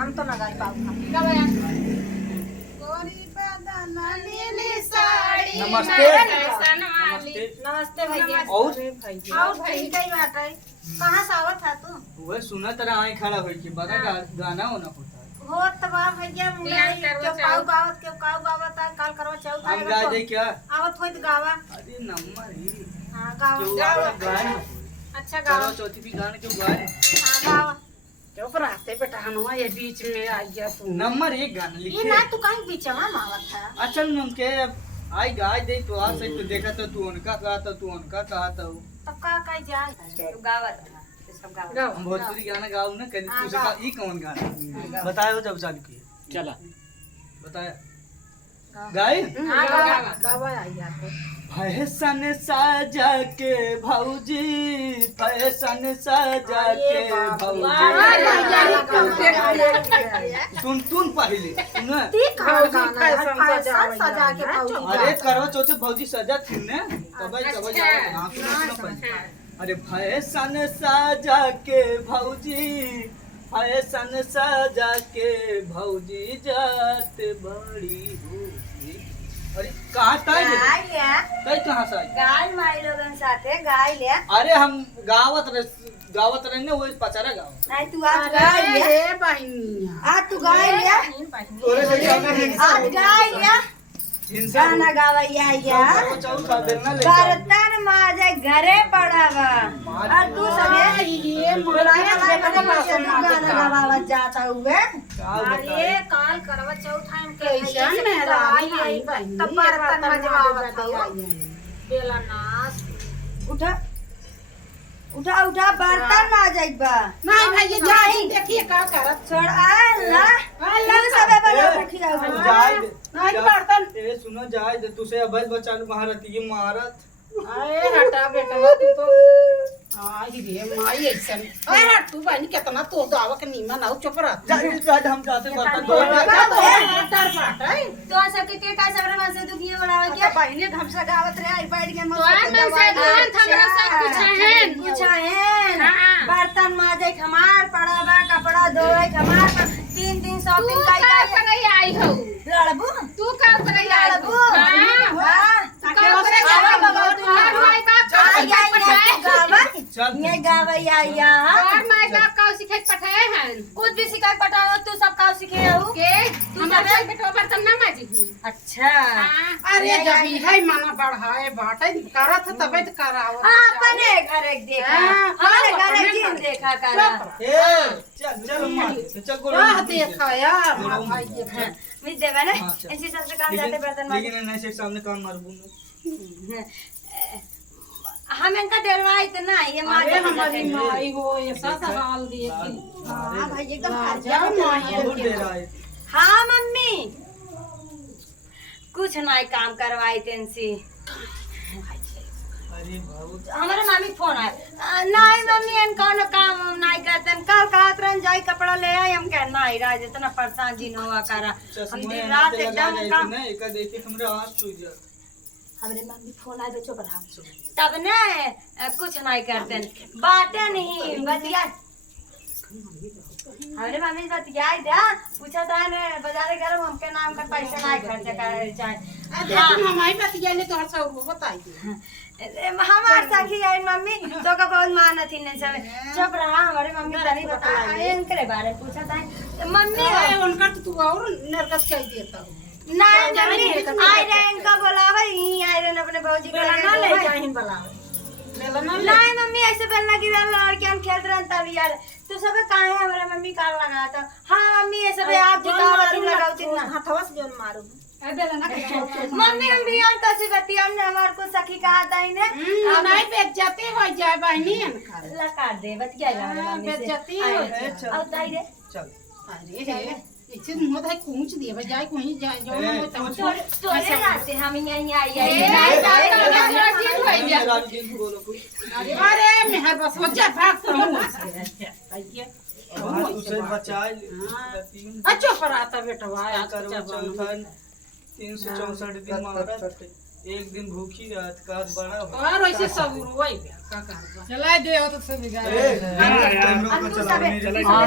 हम तो ना गाई पाऊंगा। नमस्ते नमस्ते भैया। और भाई कई बात है, कहाँ से आवत था तू? वह सुना तरह आई खड़ा होई कि बड़ा गाना होना होता है। हो तबा भैया मुंडई के काऊ गावत है, काल करवा चौथ हम गा दे क्या? आवत होई त गावा। अरे नंबर ही हां गावा गावा गाना। अच्छा गावा। करो चौथी भी गाना क्यों गाए? हां गावा। चुप रहते बेटा हनुआ ये बीच में आ गया तू। नंबर एक गाना ये लिखे। ना तू कहीं बीचवा में आवत था। अच्छा उनके आई गाय दे तो आ से तो देखा तो तू उनका कहा था तू उनका कहा था। तब का कहीं जाए गावत है सब गावत। हम भोजपुरी गाना गाओ ना कहीं तू से ई कौन गाना बताओ जब चालू की चला बताया गाय हां गावा। गावा आई यार तो। फैशन साजा के भौजी फैशन साजा के भौजी सुन पहले सुन ती फैशन सजा के भौजी। अरे करो चौथे भौजी सजा थी ने तब हाँ सुनो पहले। अरे फैशन साजा के भौजी फैशन साजा के भौजी जात बड़ी हो। अरे कहाँ तय गाय लिया तय कहाँ से आई? गाय माई लोगन साथे गाय लिया। अरे हम गावत रहे ने वही पचारा गाँव नहीं तू आज गाय लिया। हे बहनिया आज तू गाय लिया। तोरे से गाना आज गाय लिया गाना गावैया यार। बर्तन माजे घरे पड़ावा और तू सगे ये बुलाया से गाना गावत जाता हुए। अरे काल करवा चौथ हम कैसन मेहरानी आई बहनी तब बर्तन मजवावत था बेला नाच। उठा उठा उठा बर्तन माजैत बा। नहीं भाई ये जाई देखिए का करत छोड़ आला आला सबे बड़ा भूखिया हो। नहीं बर्तन ए सुनो जाए दे तुसे अबज बचा महारत ये महारत अरे हटा बेटा तू तो आई रे माई ऐसन अरे हट तू बहनी कितना तो दावा के नीमन आउ चुप रह जाए आज हम जाते बर्तन धो डर पाट है तो सबके के का सबरे मन से दुखिए बनावे के बहनी हम से गावत रे आई बैठ के तो मन से धन हमरा सब कुछ है बर्तन माजे हमार पड़ा बा कपड़ा धोए हमार 3 शॉपिंग काई आई हो लड़बू तू का करे आई लड़बू हो चल ये गावैया या और माय बाप का सिखे पठाए हैं कुछ भी सिखा पटाओ तू सब का सीखे हो के हमारे बेटो बर्तन ना माजी अच्छा। अरे जब है माना बढ़ाए बाटे करत तबे तो करावत अपने घर एक देखा हमारे घर एक दिन देखा करा। ए चल मार चल गोल क्या देखा यार भाई ये मिल देवा ना ऐसे सबसे काम जाते बर्तन माजे। लेकिन नहीं से सामने काम मारूंगा हम इनका डरवाई तो ना ये मारे अरे हमारी माई हो ये सब हाल दिए हां भाई एकदम जा माई बहुत दे रहा है। हाँ मम्मी कुछ नहीं काम करवाई तेनसी। अरे बहुत हमारे मामी फोन आए नहीं मम्मी इन कौन काम नहीं करते कल कहत रहन जाई कपड़ा ले आई हम कह नहीं राज इतना परेशान जी होवा करा हम दिन रात एकदम काम नहीं का देखे हमरे हाथ छू गया। हमारे मम्मी फोन आए बच्चों पर तब न कुछ नहीं करते बातें नहीं बतिया हमारे मम्मी बतिया दे पूछा था ने बाजारे गरम हमके नाम का पैसा नहीं खर्च करे चाहे हां हमारी बतिया ने तो सब बताई हमार सखी है मम्मी तो का बहुत मान थी ने सब चुप रहा हमारे मम्मी तनी बता इनके बारे पूछा था मम्मी उनका तो तू और नरकत कह देता नहीं मम्मी आई रे इनका बुलावे ही आई रे अपने भौजी को ना ले जाहिन बुलावे नहीं मम्मी ऐसे बेलना की लड़के हम खेल रहे तब यार तो सब कहाँ है हमारा मम्मी कार लगा था। हाँ मम्मी ये सब आप जुटावती लगावती ना हाथवा से जोन मारू मम्मी हम भी हम तो से बतिया हमने हमार को सखी कहा था इन्हें नहीं बेइज्जती हो जाए बहनी लगा दे बतिया बेइज्जती हो जाए अब ताई रे चल अरे इसे मुंह धाई कूंच दे जाए कहीं जाए जो ना तो तोरे रास्ते हम यहीं आई अरे मेहर बस हो जा भाग उसे बचाए अच्छा पर आता बेटा आया करवा चौथ 364 दिन महारत एक दिन भूखी रात का बड़ा और ऐसे सब रुवाई का कर चला दे हो तो सब बिगाड़ ए कैमरा को चला